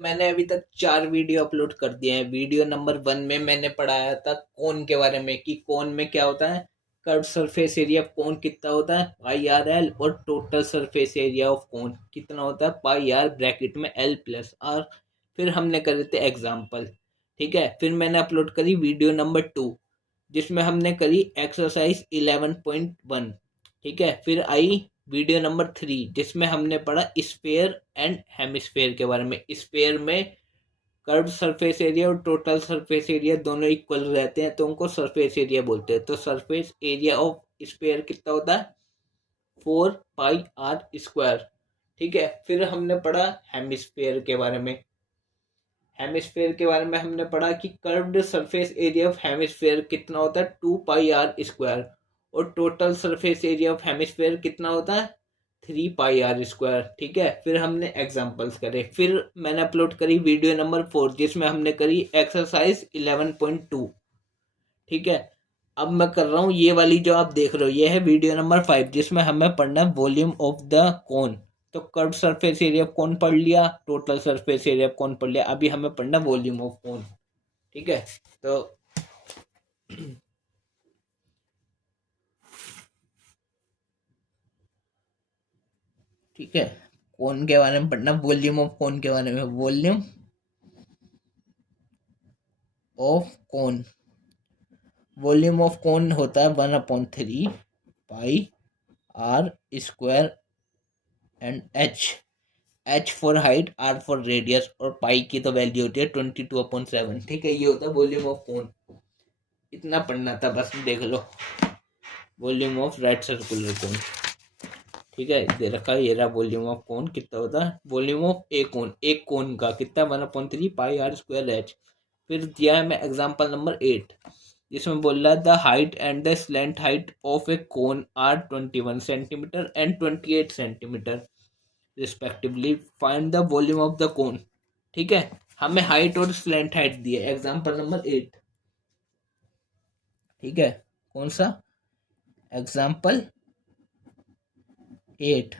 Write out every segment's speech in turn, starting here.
मैंने अभी तक 4 वीडियो अपलोड कर दिए हैं। वीडियो नंबर 1 में मैंने पढ़ाया था कोन के बारे में कि कोन में क्या होता है। कर्व सरफेस एरिया ऑफ कोन कितना होता है, पाई आर एल, और टोटल सरफेस एरिया ऑफ कोन कितना होता है, पाई आर ब्रैकेट में एल प्लस आर। फिर हमने करे थे एग्जाम्पल। ठीक है, फिर मैंने अपलोड करी वीडियो नंबर 2 जिसमें हमने करी एक्सरसाइज 11.1। ठीक है, फिर आई वीडियो नंबर 3 जिसमें हमने पढ़ा स्फेयर एंड हेमिस्फेयर के बारे में। स्फेयर में कर्व सरफेस एरिया और टोटल सरफेस एरिया दोनों इक्वल रहते हैं तो उनको सरफेस एरिया बोलते हैं। तो सरफेस एरिया ऑफ स्फेयर कितना होता है, 4 पाई आर स्क्वायर। ठीक है, फिर हमने पढ़ा हेमिस्फेयर के बारे में। हेमिस्फेयर के बारे में हमने पढ़ा कि curved surface area of hemisphere कितना होता है, 2 पाई आर स्क्वायर। और total surface area of hemisphere कितना होता है, 3 पाई आर स्क्वायर। ठीक है, फिर हमने एग्जांपल्स करे। फिर मैंने अपलोड करी वीडियो नंबर 4 जिसमें हमने करी एक्सरसाइज 11.2। ठीक है, अब मैं कर रहा हूँ ये वाली जो आप देख रहे हो, ये है वीडियो नंबर 5 जिसमें हमें पढ़ना है वॉल्यूम ऑफ द कोन। तो curve surface area of cone पढ़ लिया, total surface area of cone पढ़ लिया, अभी हमें पढ़ना वॉल्यूम ऑफ कोन। ठीक है, तो ठीक है, कोन के बारे में पढ़ना, वॉल्यूम ऑफ कोन के बारे में। Volume of cone, volume of cone होता है 1/3 pi r square and h for height, r for radius, और पाई की तो वैल्यू होती है 22/7। ठीक है, ये होता है वॉल्यूम ऑफ कोन। इतना पढ़ना था बस, देख लो। Volume of right circular cone. ठीक है, दे रखा है, ये रहा वॉल्यूम ऑफ कोन कितना होता है। वॉल्यूम ऑफ एक कोन का कितना, 1/3 पाई आर स्क्वायर एच। फिर दिया है मैं एग्जाम्पल नंबर 8 जिसमें बोल रहा है the height and the slant height of a cone are 21 centimetre and 28 centimetre respectively, find the volume of the cone. ठीक है, हमें हाइट और स्लैंट हाइट दी है, एग्जाम्पल नंबर 8। ठीक है, कौन सा, एग्जाम्पल 8।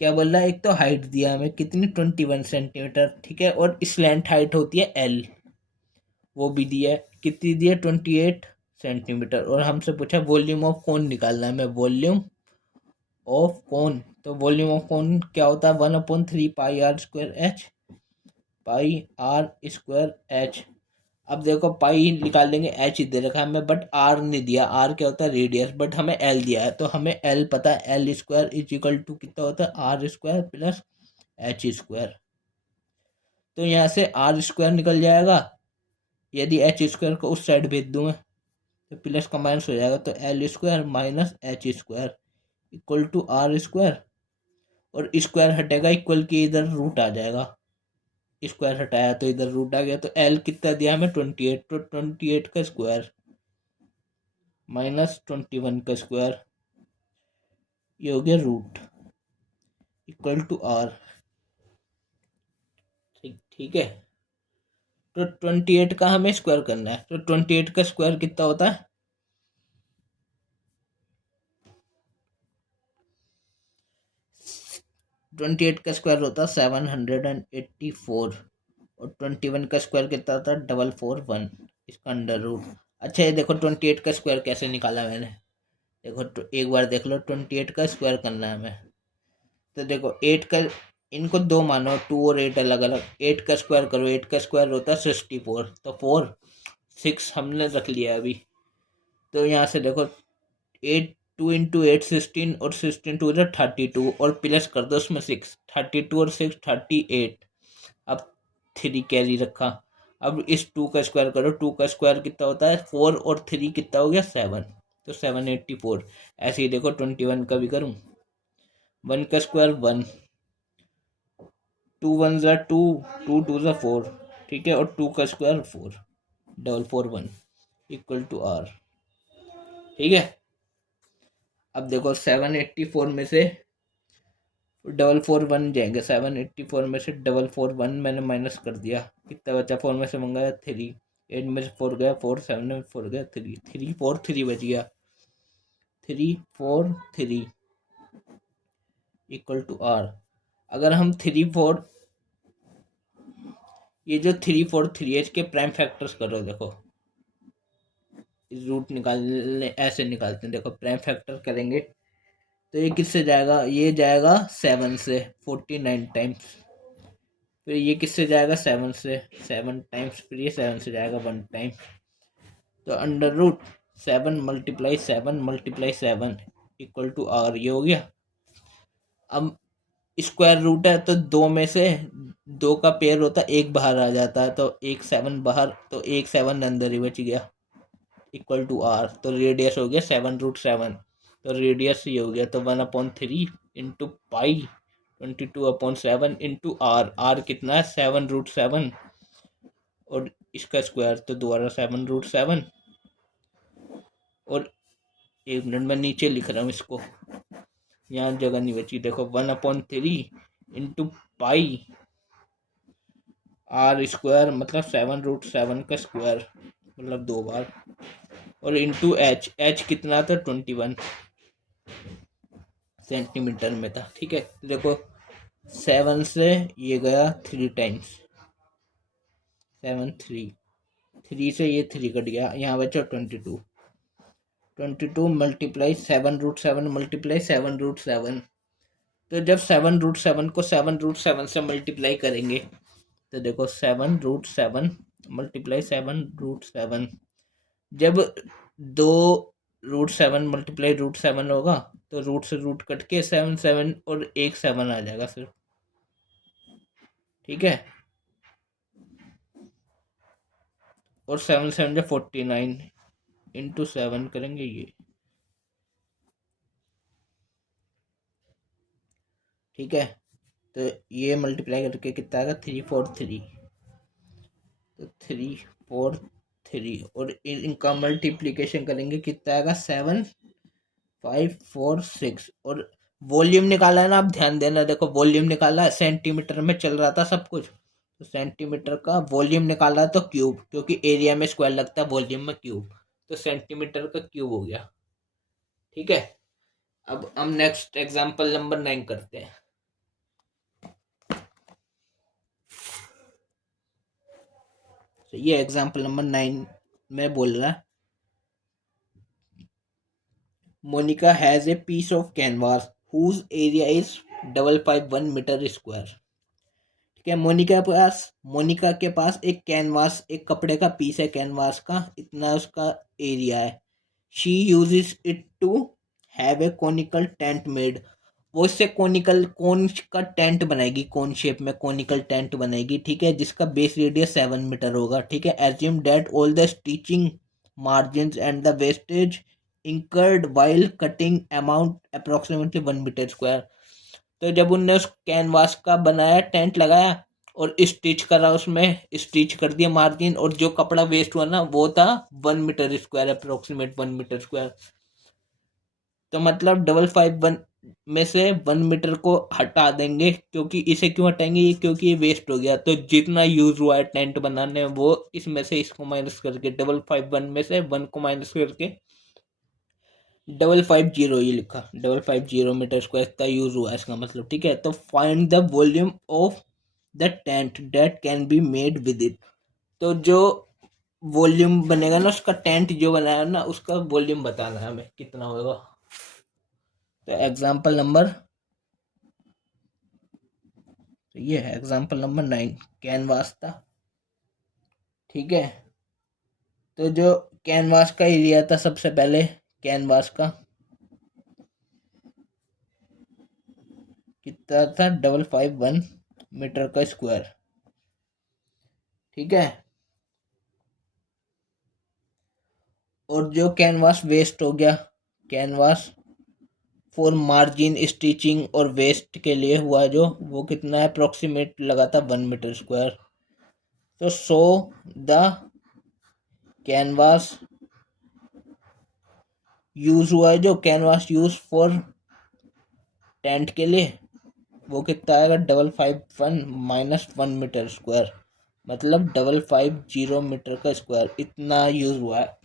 क्या बोल रहा है, एक तो हाइट दिया हमें कितनी, 21 सेंटीमीटर। ठीक है, और स्लैंट हाइट होती है एल, वो भी दिया है, कितनी दी है, 28 सेंटीमीटर। और हमसे पूछा वॉल्यूम ऑफ कोन निकालना है, मैं वॉल्यूम ऑफ कोन। तो वॉल्यूम ऑफ कोन क्या होता है, 1/3 pi r square h, pi r square h. अब देखो पाई निकाल लेंगे, एच दे रखा है हमें बट आर नहीं दिया। आर क्या होता है, रेडियस, बट हमें एल दिया है। तो हमें एल पता है, L square is equal to कितना होता है, R square plus H square. तो यहाँ से आर स्क्वायर निकल जाएगा, यदि एच स्क्वायर को उस साइड भेज दूँ मैं तो प्लस का माइनस हो जाएगा। तो L square minus H square equal to R square, और स्क्वायर हटेगा, इक्वल की इधर रूट आ जाएगा। स्क्वायर हटाया तो इधर रूट आ गया। तो एल कितना दिया हमें, 28। तो 28 का स्क्वायर माइनस 21 का स्क्वायर, ये हो गया रूट, इक्वल टू आर। ठीक ठीक है, तो 28 का हमें स्क्वायर करना है। तो 28 का स्क्वायर कितना होता है, 28 का स्क्वायर होता है 784। और 21 का स्क्वायर कितना होता है, 441, इसका अंडर रूट। अच्छा, ये देखो 28 का स्क्वायर कैसे निकाला मैंने। देखो तो एक बार देख लो, 28 का स्क्वायर करना है हमें। तो देखो 8 का, इनको दो मानो, 2 और 8 अलग अलग। 8 का स्क्वायर करो, 8 का स्क्वायर होता है 64। तो 6 हमने रख लिया अभी। तो यहाँ से देखो 8, 2 × 8 16, और 16 2 इधर 32, और प्लस कर दो उसमें 6, 32 और 6 38। अब 3 कैरी रखा। अब इस 2 का स्क्वायर करो, 2 का स्क्वायर कितना होता है, 4, और 3 कितना हो गया, 7। तो 784। ऐसे ही देखो 21 का भी करूँ, 1 का स्क्वायर 1, 2 1 ज़ा 2, 2 2 ज़ा 4। ठीक है, और 2 का स्क्वायर 4, 441 इक्वल टू आर। ठीक है, अब देखो 784 में से 441 जाएंगे। 784 में से 441 मैंने माइनस कर दिया, कितना बचा, 4 में से मंगाया 3, 8 में से 4 गया 4, 7 में 4 गया 3, 343 बच गया, 343 इक्वल टू आर। अगर हम 34 ये जो 343 है इसके प्राइम फैक्टर्स करो। देखो रूट निकालने ऐसे निकालते हैं। देखो प्राइम फैक्टर करेंगे तो ये किससे जाएगा, ये जाएगा 7 से 49 टाइम्स। फिर ये किससे जाएगा 7 से 7 टाइम्स। फिर ये 7 से जाएगा 1 टाइम। तो under root 7 × 7 × 7 equal to R, ये हो गया। अब स्क्वायर रूट है तो दो में से दो का पेयर होता है, एक बाहर आ जाता है, तो एक 7 बाहर, तो एक 7 अंदर ही बच गया, इक्वल टू आर। तो रेडियस हो गया 7√7। तो रेडियस ये हो गया, तो 1/3 into pi 22/7 into R. R कितना है 7√7 और इसका स्क्वायर तो दोबारा 7√7। और एक मिनट में नीचे लिख रहा हूँ इसको, यहाँ जगह नहीं बची। देखो 1/3 इंटू पाई आर स्क्वायर मतलब 7√7 का स्क्वायर मतलब 2 बार, और इंटू एच। एच कितना था 21 सेंटीमीटर में था। ठीक है, तो देखो 7 से ये गया 3 टाइम्स, 7 3 से ये 3 कट गया, यहाँ बचा 22 मल्टीप्लाई 7√7 मल्टीप्लाई 7√7। तो जब 7√7 को 7√7 से मल्टीप्लाई करेंगे तो देखो 7√7 मल्टीप्लाई 7√7, जब 2√7 मल्टीप्लाई √7 होगा तो रूट से रूट कट के 7 और एक 7 आ जाएगा सिर्फ। ठीक है, और 7 जो 49 इंटू 7 करेंगे ये। ठीक है, तो ये मल्टीप्लाई करके कितना आएगा 343। तो 343 और इनका मल्टीप्लीकेशन करेंगे कितना आएगा 7,546। और वॉल्यूम निकाला है ना, आप ध्यान देना। देखो वॉल्यूम निकाला है, सेंटीमीटर में चल रहा था सब कुछ, तो सेंटीमीटर का वॉल्यूम निकाला तो क्यूब, क्योंकि एरिया में स्क्वायर लगता है, वॉल्यूम में क्यूब, तो सेंटीमीटर का क्यूब हो गया। ठीक है, अब हम नेक्स्ट एग्जांपल नंबर 9 करते हैं। तो ये एग्जांपल नंबर 9 में बोल रहा है, Monica has a piece of canvas whose area is 551 metre square. ठीक है, मोनिका के पास एक कैनवास, एक कपड़े का पीस है कैनवास का, इतना उसका एरिया है। She uses it to have a conical tent made. वो इससे कोनिकल कोन का टेंट बनाएगी, कोन शेप में कोनिकल टेंट बनाएगी। ठीक है, जिसका बेस रेडियस 7 मीटर होगा। ठीक है, assume that all the stitching margin and the wastage incurred while cutting amount approximately 1 metre square. तो जब उनने उस कैनवास का बनाया, टेंट लगाया और स्टिच करा, उसमें स्टिच कर दिया मार्जिन, और जो कपड़ा वेस्ट हुआ ना वो था 1 metre square, approximate 1 metre square. तो मतलब 551 में से 1 मीटर को हटा देंगे, क्योंकि इसे क्यों हटाएंगे, ये क्योंकि ये वेस्ट हो गया। तो जितना यूज हुआ है टेंट बनाने में वो इसमें से इसको माइनस करके 551 में से 1 को माइनस करके 550 ये लिखा, 550 मीटर स्क्वायर का यूज हुआ है इसका मतलब। ठीक है, तो find the volume of the tent that can be made with it. तो जो वॉल्यूम बनेगा ना उसका, टेंट जो बनाया ना उसका वॉल्यूम बताना है हमें कितना होगा। तो एग्जांपल नंबर, तो ये है एग्जांपल नंबर 9, कैनवास था। ठीक है, तो जो कैनवास का एरिया था, सबसे पहले कैनवास का कितना था 551 मीटर का स्क्वायर। ठीक है, और जो कैनवास वेस्ट हो गया, कैनवास फॉर मार्जिन स्टिचिंग और वेस्ट के लिए हुआ जो, वो कितना है अप्रोक्सीमेट लगा था 1 मीटर स्क्वायर। तो सो द कैनवास यूज हुआ है, जो कैनवास यूज फॉर टेंट के लिए, वो कितना आएगा 551 माइनस 1 मीटर स्क्वायर, मतलब 550 मीटर का स्क्वायर, इतना यूज हुआ है।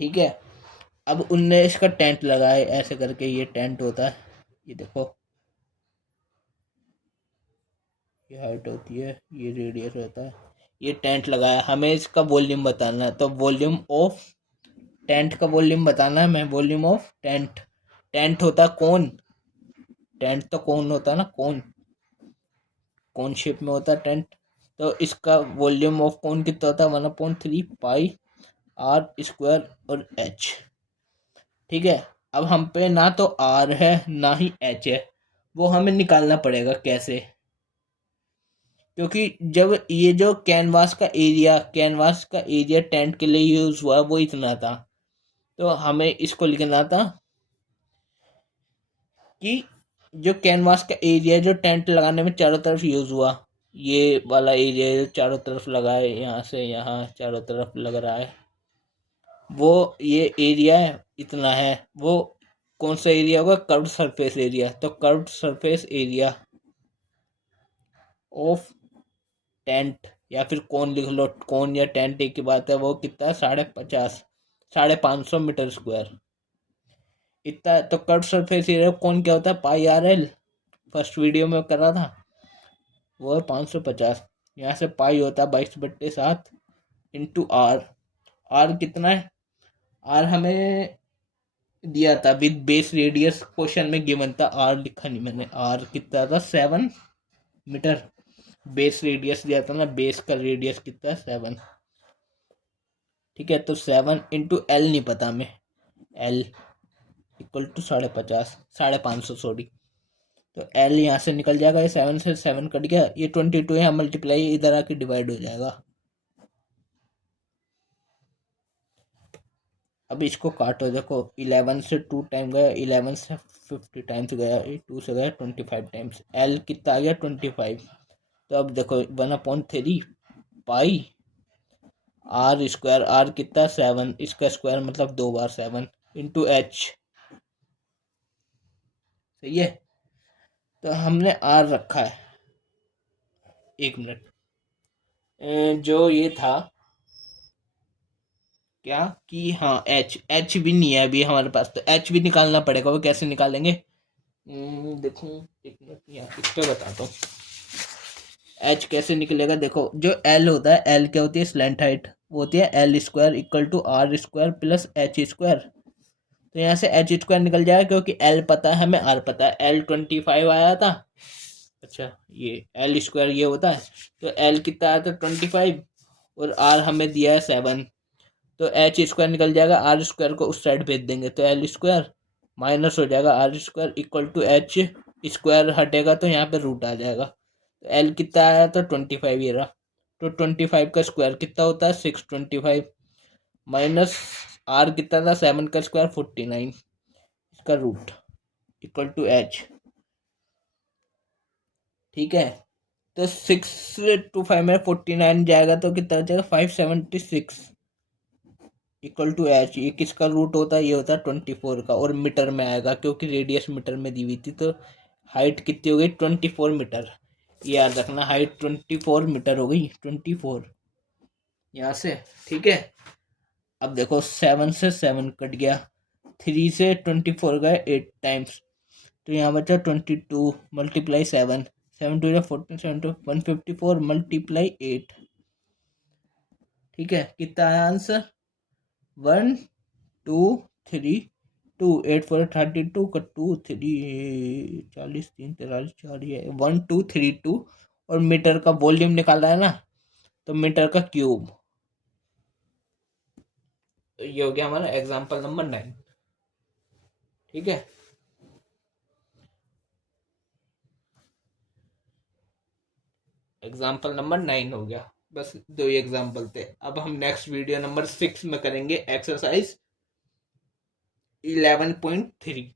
ठीक है, अब उनने इसका टेंट लगाए ऐसे करके, ये टेंट होता है, ये देखो ये हाइट होती है, ये रेडियस होता है, ये टेंट लगाया, हमें इसका वॉल्यूम बताना है। तो वॉल्यूम ऑफ टेंट का वॉल्यूम बताना है हमें, वॉल्यूम ऑफ टेंट। टेंट होता है कोन, टेंट तो कोन होता है ना, कोन, कोन शेप में होता है टेंट। तो इसका वॉल्यूम ऑफ कोन कितना होता है, 1/3 पाई आर स्क्वायर और एच। ठीक है, अब हम पे ना तो आर है ना ही एच है, वो हमें निकालना पड़ेगा कैसे, क्योंकि जब ये जो कैनवास का एरिया टेंट के लिए यूज हुआ वो इतना था, तो हमें इसको लिखना था कि जो कैनवास का एरिया जो टेंट लगाने में चारों तरफ यूज हुआ, ये वाला एरिया जो चारों तरफ लगा है, यहाँ से यहाँ चारों तरफ लग रहा है, वो ये एरिया है इतना है, वो कौन सा एरिया होगा, कर्व्ड सरफेस एरिया। तो curved surface area of tent, या फिर कोन लिख लो, कोन या टेंट एक ही बात है, वो कितना है, 550 मीटर स्क्वायर इतना है। तो कर्व्ड सरफेस एरिया कौन क्या होता है, पाई आर एल, फर्स्ट वीडियो में कर रहा था, वो है 550। यहाँ से पाई होता है 22/7 इंटू आर। आर कितना है, आर हमें दिया था विद बेस रेडियस, क्वेश्चन में गिवन था, आर लिखा नहीं मैंने, आर कितना था 7 मीटर। बेस रेडियस दिया था ना, बेस का रेडियस कितना है 7। ठीक है, तो 7 इंटू एल नहीं पता हमें, एल इक्वल टू 550 सॉरी। तो एल यहाँ से निकल जाएगा, ये 7 से 7 कट गया, ये 22 है, मल्टीप्लाई इधर आके डिवाइड हो जाएगा। अब इसको काटो, देखो 11 से 2 टाइम गया, 11 से 50 टाइम्स गया, 2 से गया 25 टाइम्स, एल कितना आ गया 25। तो अब देखो 1/3 पाई आर स्क्वायर, आर कितना 7, इसका स्क्वायर मतलब 2 बार 7 इंटू एच। सही है, तो हमने आर रखा है, 1 मिनट, जो ये था क्या कि हाँ एच भी नहीं है अभी हमारे पास, तो एच भी निकालना पड़ेगा, वो कैसे निकालेंगे, देखो 1 मिनट यहाँ इस पर बताता हूँ एच कैसे निकलेगा। देखो जो एल होता है, एल क्या होती है, स्लैंट हाइट, वो होती है L square equal to R square plus H square. तो यहाँ से एच स्क्वायर निकल जाएगा, क्योंकि एल पता है हमें, आर पता है, एल 25 आया था, अच्छा ये एल स्क्वायर ये होता है, तो एल कितना आया था 25, और आर हमें दिया है 7, तो एच स्क्वायर निकल जाएगा, आर स्क्वायर को उस साइड भेज देंगे, तो एल स्क्वायर माइनस हो जाएगा R square equal to H square हटेगा तो यहाँ पे रूट आ जाएगा। तो एल कितना आया तो 25 ये रहा, तो 25 का स्क्वायर कितना होता है 625, माइनस आर कितना था 7 का स्क्वायर 49, इसका रूट इक्वल टू एच। ठीक है, तो 6 to 5 में 49 जाएगा, तो कितना हो जाएगा 576 इक्वल टू एच। ये किसका रूट होता है, ये होता है 24 का, और मीटर में आएगा क्योंकि रेडियस मीटर में दी हुई थी, तो हाइट कितनी हो गई 24 मीटर। ये याद रखना, हाइट 24 मीटर हो गई, 24 यहाँ से। ठीक है, अब देखो 7 से 7 कट गया, 3 से 24 गए 8 टाइम्स, तो यहाँ बचा 22 मल्टीप्लाई 7, 7 2 14, 7 2 154 मल्टीप्लाई 8। ठीक है, कितना आया आंसर 1 2 3 2, 8 4 32 का 2 3 40 3 43 4, ये 1 2 3 2, और मीटर का वॉल्यूम निकाला है ना, तो मीटर का क्यूब। तो ये हो गया हमारा एग्जांपल नंबर 9। ठीक है, एग्जाम्पल नंबर 9 हो गया, बस 2 ही एग्जाम्पल थे। अब हम नेक्स्ट वीडियो नंबर 6 में करेंगे एक्सरसाइज 11.3।